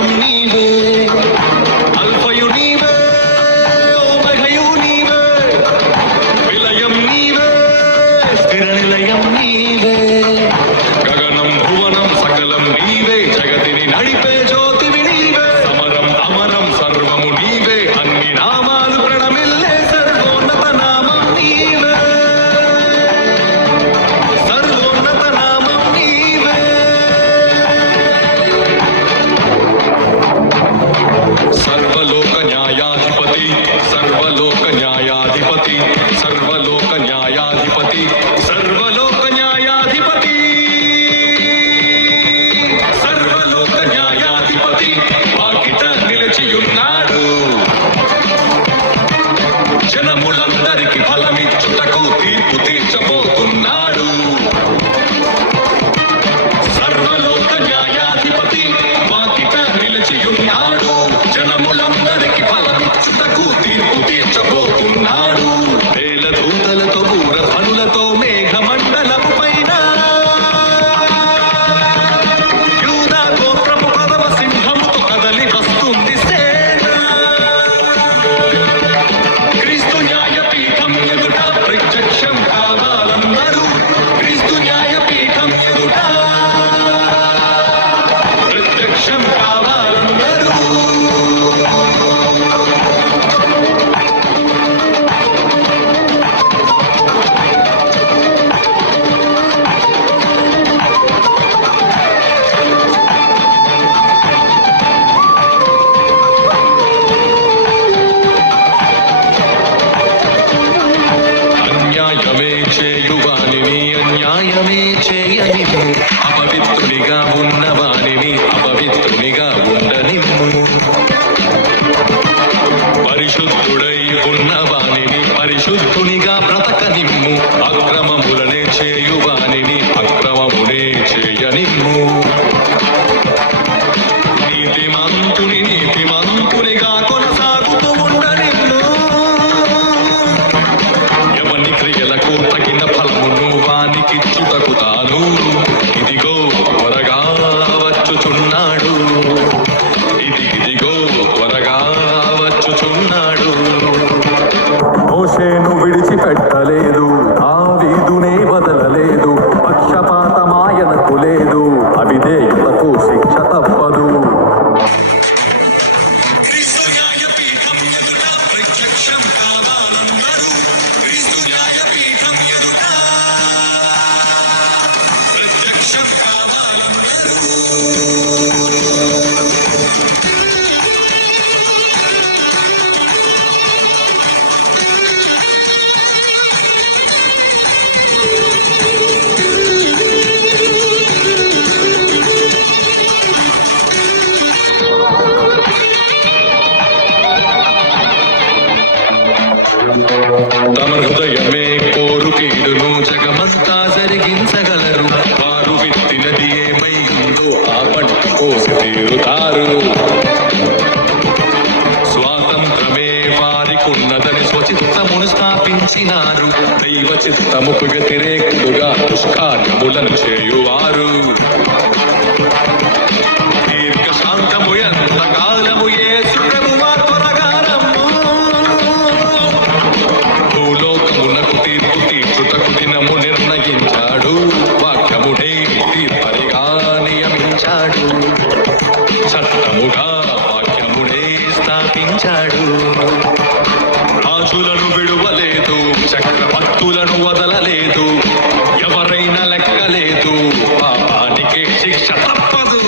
ప్రళయం నీవే, అల్ఫయు నీవే, ఓమఘయు నీవే, విలయం నీవే, స్థిర నిలయం నీవే, గగనం భువనం సకలం నీవే, జగతిని నడిపే జ్యోతివి నీవే, సమరం అమరం సర్వము నీవే, అన్ని నామాలు ప్రణమిల్లే సర్వోన్నత నామం నీవే, సర్వోన్నత నామం నీవే. సర్వలోక న్యాయాధిపతి, సర్వలోక న్యాయాధిపతి, సర్వలోక న్యాయాధిపతి, సర్వలోక న్యాయాధిపతి, సర్వలోక న్యాయాధిపతి వాకిట నిలిచియున్నాడు, జనములందరికి ఫలమిచ్చుటకు తీర్పు తీర్చబోతున్నాడు. సర్వలోక న్యాయాధిపతి వాకిట నిలిచియున్నాడు, జనములందరికి ఫలమిచ్చుటకు తీర్పు తీర్చబోతున్నాడు. వేల దూతలతో బూరధ్వనులతో మేఘమండలము పైన యూదా గోత్రపు కదవ సింహముతో కదలి వస్తుంది సేన. క్రీస్తు న్యాయపీఠం ఎదుట ప్రత్యక్షం కావాలన్నారు, క్రీస్తు న్యాయపీఠం ఎదుట ప్రత్యక్షం కావాలన్నారు. అన్యాయమే చేయువానిని అన్యాయమే చేయనిమ్ము, అపవిత్రునిగా ఉన్నవానిని అపవిత్రునిగా ఉండనిమ్ము, పరిశుద్ధుడై ఉన్నవానిని పరిశుద్ధునిగా బ్రతకనిమ్ము, అక్రమములనే చేయువానిని అక్రమమునే చేయనిమ్ము, నీతిమంతుని నీతిమంతునిగా కొనసాగుతూ ఉండనిమ్ము, ఎవని క్రియలకు తగిన ఫలమును వానికిచ్చుటకు తాను ఇదిగో త్వరగా వచ్చుచున్నాడు, ఇదిగో త్వరగా వచ్చుచున్నాడు. మోషేను విడిచిపెట్టలేదు, దావీదునే వదలలేదు, పక్షపాతమాయనకు లేదు, అవిధేయతకు శిక్ష తప్పదు. క్రీస్తు న్యాయపీఠం ఎదుట ప్రత్యక్షం కావాలన్నారు, క్రీస్తు న్యాయపీఠం ఎదుట ప్రత్యక్షం కావాలన్నారు. తమ హృదయమే కోరు కీడును జగమంతా జరిగించగలరు, వారు విత్తినది ఏమైందో ఆ పంట కోసి తీరుతారు. స్వాతంత్రమే వారికున్నదని స్వచిత్తమును స్థాపించినారు, దైవ చిత్తముకు వ్యతిరేకులుగా దుష్కార్యములను చేయువారు. దీర్ఘశాంతము ఎంత కాలము యేసు ప్రభువా త్వరగా రమ్ము, భూలోకమునకు తీర్పు తీర్చుటకు దినము నిర్ణయించాడు, వాక్యమునే తీర్పరిగా నియమించాడు, చట్టముగా వాక్యమునే స్థాపించాడు. రాజులను విడువలేదు, చక్రవర్తులను వదలలేదు, ఎవరైనా లెక్కలేదు, పాపానికే శిక్ష తప్పదు.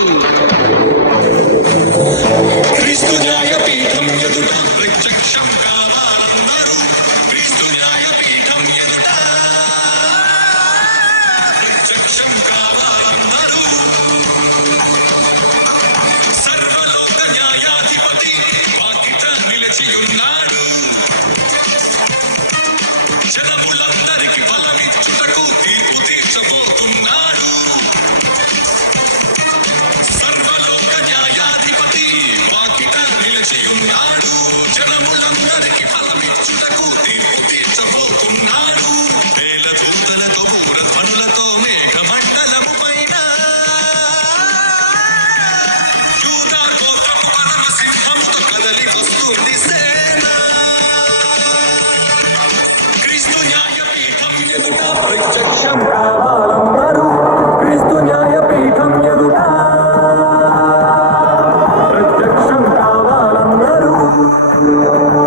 ఆ